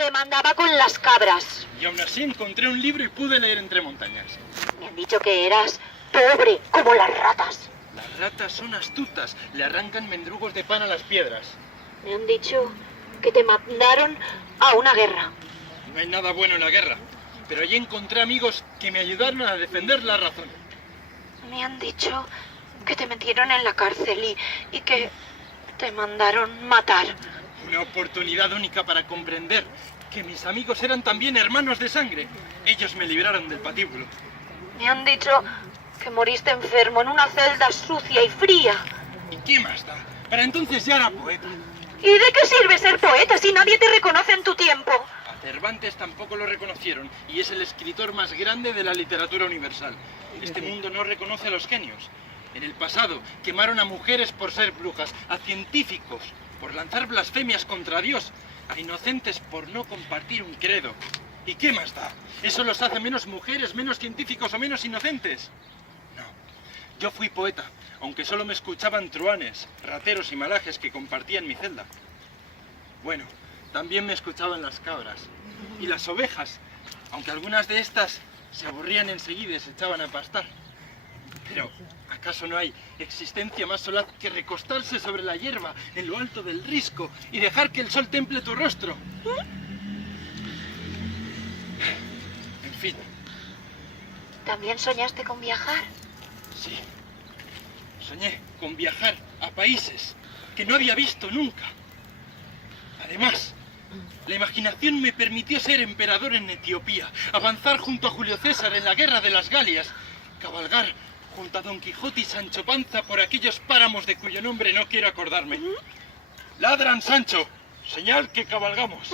Te mandaba con las cabras. Y aún así encontré un libro y pude leer entre montañas. Me han dicho que eras pobre, como las ratas. Las ratas son astutas, le arrancan mendrugos de pan a las piedras. Me han dicho que te mandaron a una guerra. No hay nada bueno en la guerra, pero allí encontré amigos que me ayudaron a defender la razón. Me han dicho que te metieron en la cárcel y que te mandaron matar. Una oportunidad única para comprender que mis amigos eran también hermanos de sangre. Ellos me libraron del patíbulo. Me han dicho que moriste enfermo en una celda sucia y fría. ¿Y qué más da? Para entonces ya era poeta. ¿Y de qué sirve ser poeta si nadie te reconoce en tu tiempo? A Cervantes tampoco lo reconocieron y es el escritor más grande de la literatura universal. Este mundo no reconoce a los genios. En el pasado quemaron a mujeres por ser brujas, a científicos por lanzar blasfemias contra Dios, a inocentes por no compartir un credo. ¿Y qué más da? ¿Eso los hace menos mujeres, menos científicos o menos inocentes? No. Yo fui poeta, aunque solo me escuchaban truanes, rateros y malajes que compartían mi celda. Bueno, también me escuchaban las cabras y las ovejas, aunque algunas de estas se aburrían enseguida y se echaban a pastar. Pero, ¿acaso no hay existencia más solaz que recostarse sobre la hierba en lo alto del risco y dejar que el sol temple tu rostro? En fin. ¿También soñaste con viajar? Sí. Soñé con viajar a países que no había visto nunca. Además, la imaginación me permitió ser emperador en Etiopía, avanzar junto a Julio César en la guerra de las Galias, cabalgar junto a Don Quijote y Sancho Panza por aquellos páramos de cuyo nombre no quiero acordarme. ¡Ladran, Sancho! Señal que cabalgamos.